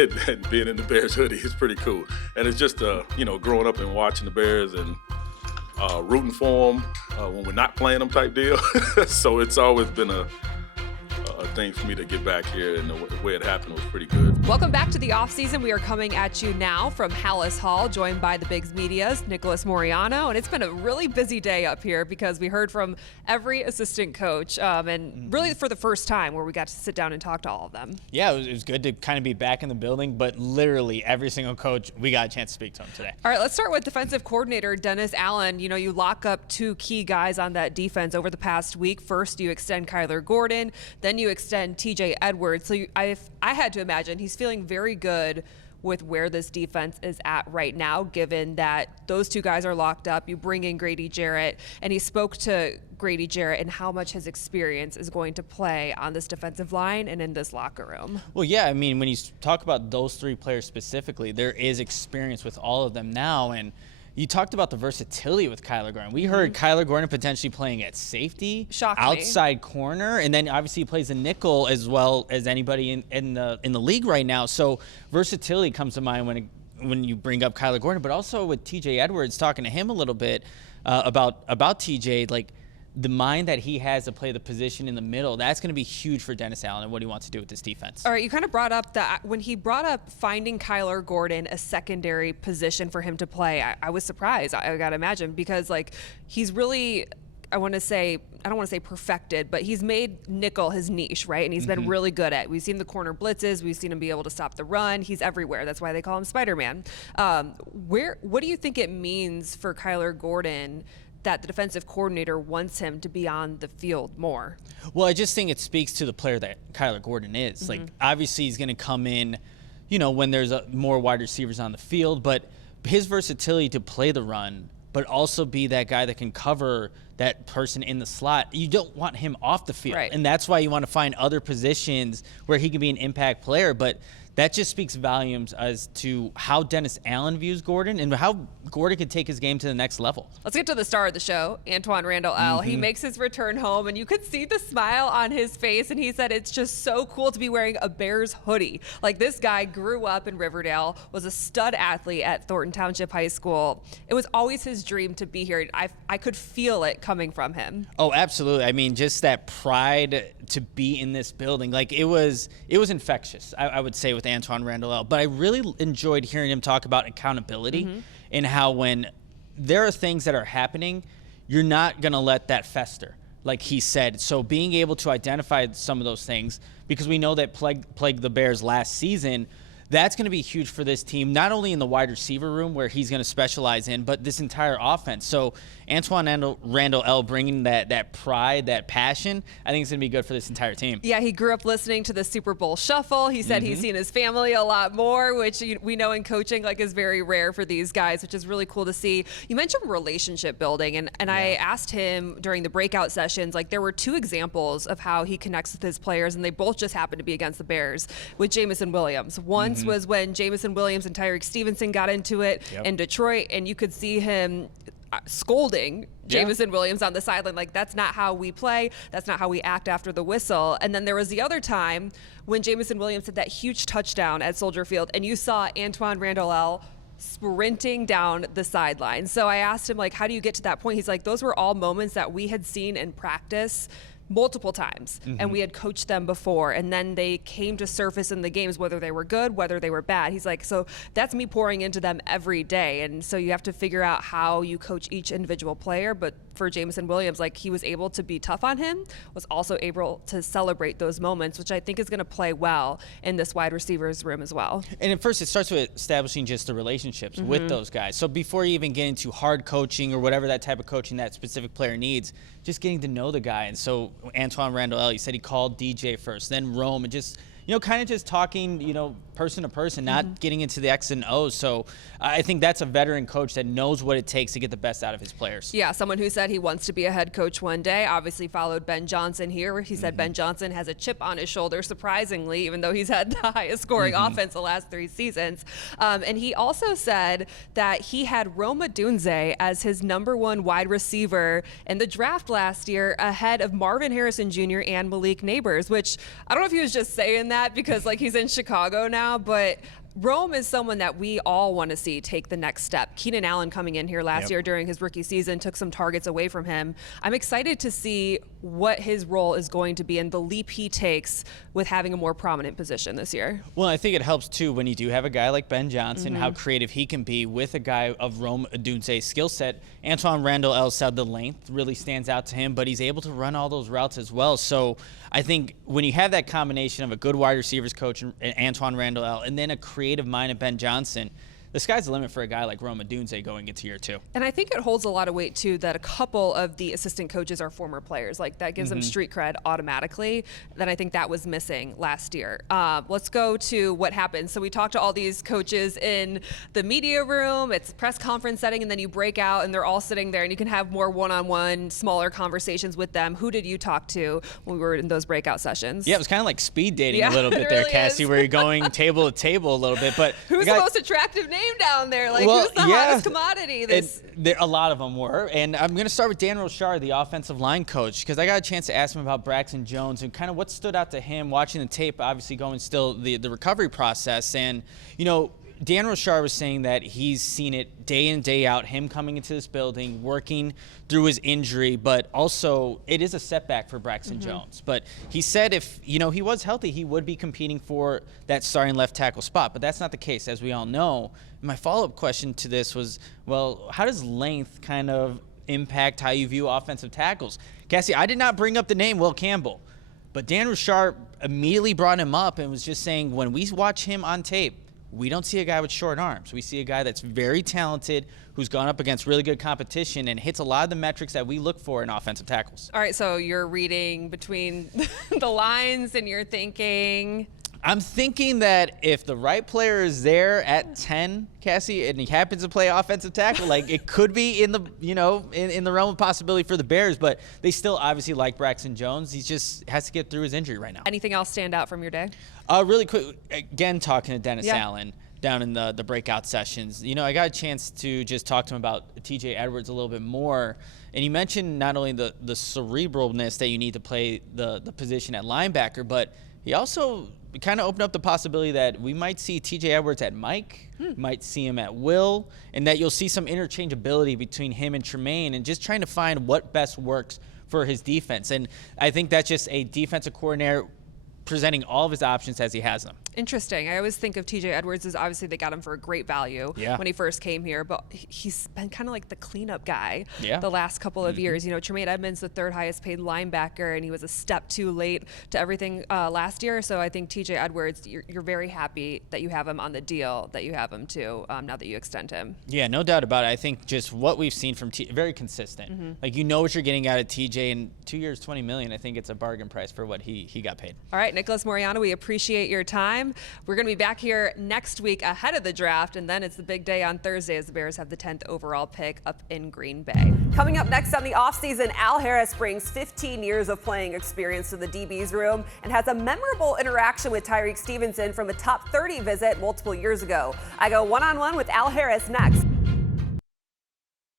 and being in the Bears hoodie is pretty cool. And it's just, growing up and watching the Bears and rooting for them when we're not playing them type deal. So it's always been a thing for me to get back here, and the way it happened was pretty good. Welcome back to the offseason. We are coming at you now from Halas Hall, joined by the Bigs Media's Nicholas Moreano. And it's been a really busy day up here because we heard from every assistant coach, and really for the first time where we got to sit down and talk to all of them. Yeah, it was good to kind of be back in the building, but literally every single coach, we got a chance to speak to him today. All right, let's start with defensive coordinator Dennis Allen. You know, you lock up two key guys on that defense over the past week. First, you extend Kyler Gordon, then you extend TJ Edwards. So I had to imagine he's feeling very good with where this defense is at right now, given that those two guys are locked up. You bring in Grady Jarrett, and he spoke to Grady Jarrett and how much his experience is going to play on this defensive line and in this locker room. Well, yeah, I mean, when you talk about those three players specifically, there is experience with all of them now, and you talked about the versatility with Kyler Gordon. We heard Kyler Gordon potentially playing at safety, outside corner, and then obviously he plays a nickel as well as anybody in the league right now. So versatility comes to mind when you bring up Kyler Gordon, but also with TJ Edwards, talking to him a little bit about TJ, like the mind that he has to play the position in the middle, that's going to be huge for Dennis Allen and what he wants to do with this defense. All right, you kind of brought up that when he brought up finding Kyler Gordon a secondary position for him to play, I was surprised, I got to imagine, because like he's really, I don't want to say perfected, but he's made nickel his niche, right? And he's been really good at it. We've seen the corner blitzes. We've seen him be able to stop the run. He's everywhere. That's why they call him Spider-Man. What do you think it means for Kyler Gordon that the defensive coordinator wants him to be on the field more? Well, I just think it speaks to the player that Kyler Gordon is. Like, obviously he's going to come in, when there's more wide receivers on the field, but his versatility to play the run, but also be that guy that can cover that person in the slot. You don't want him off the field. Right. And that's why you want to find other positions where he can be an impact player. But that just speaks volumes as to how Dennis Allen views Gordon and how Gordon could take his game to the next level. Let's get to the star of the show, Antwaan Randle. He makes his return home, and you could see the smile on his face, and he said it's just so cool to be wearing a Bears hoodie. Like, this guy grew up in Riverdale, was a stud athlete at Thornton Township High School. It was always his dream to be here. I could feel it coming from him. Oh, absolutely. I mean, just that pride to be in this building, like it was infectious, I would say, with Antwaan Randle. But I really enjoyed hearing him talk about accountability and how when there are things that are happening, you're not going to let that fester, like he said. So being able to identify some of those things, because we know that plagued the Bears last season, that's going to be huge for this team, not only in the wide receiver room where he's going to specialize in, but this entire offense. So Antwaan Randle bringing that pride, that passion, I think it's going to be good for this entire team. Yeah, he grew up listening to the Super Bowl Shuffle. He said he's seen his family a lot more, which we know in coaching is very rare for these guys, which is really cool to see. You mentioned relationship building, and I asked him during the breakout sessions, there were two examples of how he connects with his players, and they both just happened to be against the Bears with Jameson Williams. Once was when Jameson Williams and Tyreek Stevenson got into it in Detroit, and you could see him scolding Jameson Williams on the sideline, that's not how we play, that's not how we act after the whistle. And then there was the other time when Jameson Williams had that huge touchdown at Soldier Field, and you saw Antwaan Randle sprinting down the sideline. So I asked him, how do you get to that point? He's like, those were all moments that we had seen in practice multiple times, and we had coached them before, and then they came to surface in the games, whether they were good, whether they were bad. He's like, so that's me pouring into them every day. And so you have to figure out how you coach each individual player. But for Jameson Williams, he was able to be tough on him, was also able to celebrate those moments, which I think is going to play well in this wide receivers room as well. And at first, it starts with establishing just the relationships with those guys. So before you even get into hard coaching or whatever that type of coaching that specific player needs, just getting to know the guy. And so Antwaan Randle, he said he called DJ first, then Rome, and just kind of just talking, person to person, not getting into the X and O's. So I think that's a veteran coach that knows what it takes to get the best out of his players. Yeah, someone who said he wants to be a head coach one day, obviously followed Ben Johnson here, where he said Ben Johnson has a chip on his shoulder, surprisingly, even though he's had the highest scoring offense the last 3 seasons. And he also said that he had Rome Odunze as his #1 wide receiver in the draft last year, ahead of Marvin Harrison Jr. and Malik Neighbors, which I don't know if he was just saying that because he's in Chicago now, now, but Rome is someone that we all want to see take the next step. Keenan Allen coming in here last year during his rookie season took some targets away from him. I'm excited to see what his role is going to be and the leap he takes with having a more prominent position this year. Well, I think it helps too when you do have a guy like Ben Johnson, how creative he can be with a guy of Rome Odunse's skill set. Antwaan Randle said the length really stands out to him, but he's able to run all those routes as well. So I think when you have that combination of a good wide receivers coach and Antwaan Randle and then a creative mind of Ben Johnson, the sky's the limit for a guy like Rome Odunse going into year 2. And I think it holds a lot of weight, too, that a couple of the assistant coaches are former players. Like, that gives them street cred automatically. That I think that was missing last year. Let's go to what happened. So we talked to all these coaches in the media room. It's a press conference setting, and then you break out, and they're all sitting there, and you can have more one-on-one, smaller conversations with them. Who did you talk to when we were in those breakout sessions? Yeah, it was kind of like speed dating a little bit there, really Cassie, where you're going table to table a little bit. But who's the most attractive name down there? Like, who's the hottest commodity? A lot of them were. And I'm going to start with Dan Rochard, the offensive line coach, because I got a chance to ask him about Braxton Jones and kind of what stood out to him watching the tape, obviously going still the recovery process. And, you know, Dan Rochard was saying that he's seen it day in, day out, him coming into this building, working through his injury, but also it is a setback for Braxton Jones. But he said if, you know, he was healthy, he would be competing for that starting left tackle spot, but that's not the case, as we all know. My follow-up question to this was, well, how does length kind of impact how you view offensive tackles? Cassie, I did not bring up the name Will Campbell, but Dan Rochard immediately brought him up and was just saying when we watch him on tape, we don't see a guy with short arms. We see a guy that's very talented, who's gone up against really good competition and hits a lot of the metrics that we look for in offensive tackles. All right, so you're reading between the lines and you're thinking... I'm thinking that if the right player is there at 10, Cassie, and he happens to play offensive tackle, like it could be in the, you know, in the realm of possibility for the Bears, but they still obviously like Braxton Jones. He just has to get through his injury right now. Anything else stand out from your day? Really quick, again, talking to Dennis Allen down in the breakout sessions. You know, I got a chance to just talk to him about TJ Edwards a little bit more. And you mentioned not only the cerebralness that you need to play the position at linebacker, but he also kind of opened up the possibility that we might see TJ Edwards at Mike, might see him at Will, and that you'll see some interchangeability between him and Tremaine and just trying to find what best works for his defense. And I think that's just a defensive coordinator presenting all of his options as he has them. Interesting. I always think of TJ Edwards as obviously they got him for a great value when he first came here, but he's been kind of like the cleanup guy the last couple of years. You know, Tremaine Edmonds, the third highest paid linebacker, and he was a step too late to everything last year. So I think TJ Edwards, you're very happy that you have him on the deal that you have him to now that you extend him. Yeah, no doubt about it. I think just what we've seen from very consistent. Like, you know what you're getting out of TJ in 2 years, $20 million. I think it's a bargain price for what he got paid. All right, Nicholas Moreano, we appreciate your time. We're going to be back here next week ahead of the draft, and then it's the big day on Thursday as the Bears have the 10th overall pick up in Green Bay. Coming up next on the offseason, Al Harris brings 15 years of playing experience to the DB's room and has a memorable interaction with Tyreek Stevenson from a top 30 visit multiple years ago. I go one-on-one with Al Harris next.